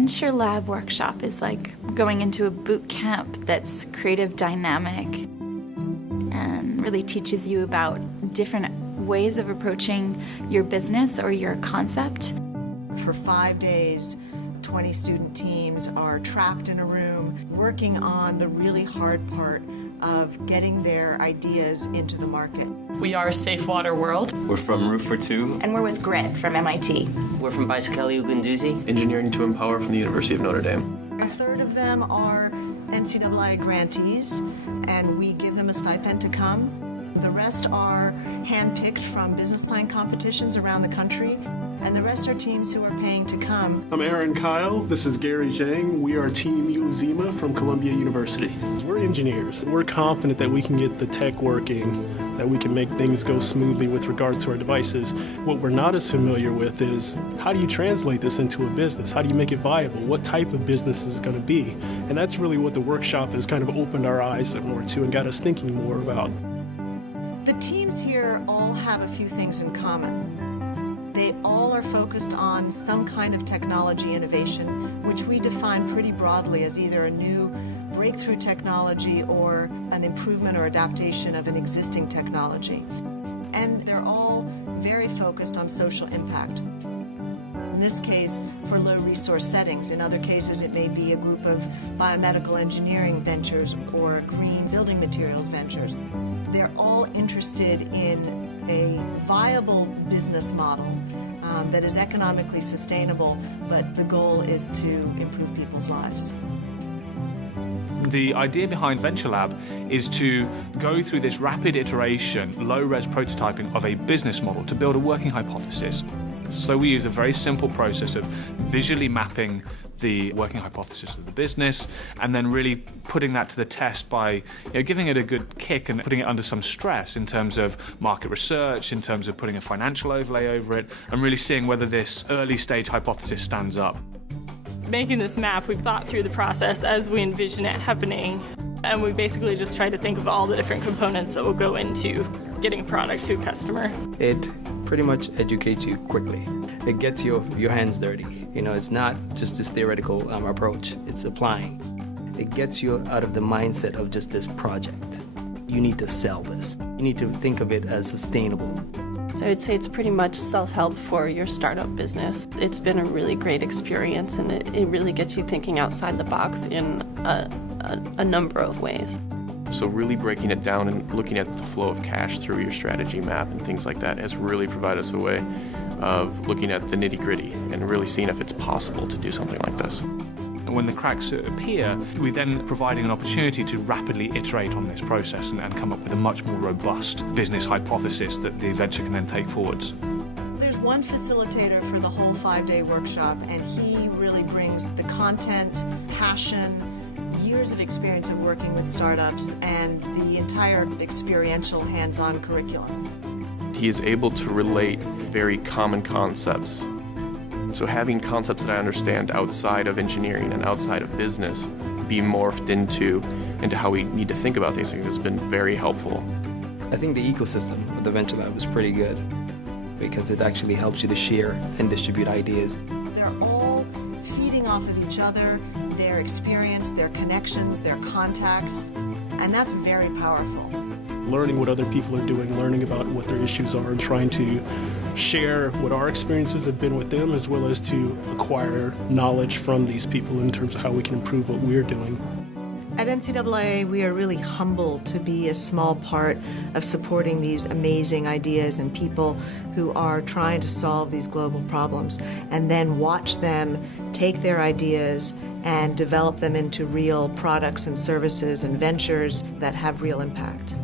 VentureLab workshop is like going into a boot camp that's creative, dynamic, and really teaches you about different ways of approaching your business or your concept. For 5 days, 20 student teams are trapped in a room working on the really hard part of getting their ideas into the market. We are Safe Water World. We're from Roof for Two. And we're with Grit from MIT. We're from Bicycle Ugunduzi. Engineering to Empower from the University of Notre Dame. A third of them are NCIIA grantees, and we give them a stipend to come. The rest are handpicked from business plan competitions around the country, and the rest are teams who are paying to come. I'm Aaron Kyle. This is Gary Zhang. We are Team Ulzima from Columbia University. We're engineers. We're confident that we can get the tech working, that we can make things go smoothly with regards to our devices. What we're not as familiar with is how do you translate this into a business? How do you make it viable? What type of business is it going to be? And that's really what the workshop has kind of opened our eyes more to and got us thinking more about. The teams here all have a few things in common. They all are focused on some kind of technology innovation, which we define pretty broadly as either a new breakthrough technology or an improvement or adaptation of an existing technology. And they're all very focused on social impact. In this case, for low resource settings. In other cases, it may be a group of biomedical engineering ventures or green building materials ventures. They're all interested in a viable business model that is economically sustainable, but the goal is to improve people's lives. The idea behind VentureLab is to go through this rapid iteration, low-res prototyping of a business model to build a working hypothesis. So we use a very simple process of visually mapping the working hypothesis of the business and then really putting that to the test by giving it a good kick and putting it under some stress in terms of market research, in terms of putting a financial overlay over it, and really seeing whether this early stage hypothesis stands up. Making this map, we've thought through the process as we envision it happening, and we basically just try to think of all the different components that will go into getting a product to a customer. It pretty much educates you quickly. It gets your hands dirty. It's not just this theoretical approach, it's applying. It gets you out of the mindset of just this project. You need to sell this. You need to think of it as sustainable. So I'd say it's pretty much self-help for your startup business. It's been a really great experience, and it really gets you thinking outside the box in a number of ways. So really breaking it down and looking at the flow of cash through your strategy map and things like that has really provided us a way of looking at the nitty-gritty and really seeing if it's possible to do something like this. And when the cracks appear, we're then providing an opportunity to rapidly iterate on this process and come up with a much more robust business hypothesis that the venture can then take forwards. There's one facilitator for the whole 5-day workshop, and he really brings the content, passion, years of experience of working with startups, and the entire experiential hands-on curriculum. He is able to relate very common concepts. So having concepts that I understand outside of engineering and outside of business be morphed into how we need to think about these things has been very helpful. I think the ecosystem of the VentureLab is pretty good because it actually helps you to share and distribute ideas. They're all feeding off of each other, their experience, their connections, their contacts, and that's very powerful. Learning what other people are doing, learning about what their issues are, and trying to share what our experiences have been with them, as well as to acquire knowledge from these people in terms of how we can improve what we're doing. At NCIIA, we are really humbled to be a small part of supporting these amazing ideas and people who are trying to solve these global problems, and then watch them take their ideas and develop them into real products and services and ventures that have real impact.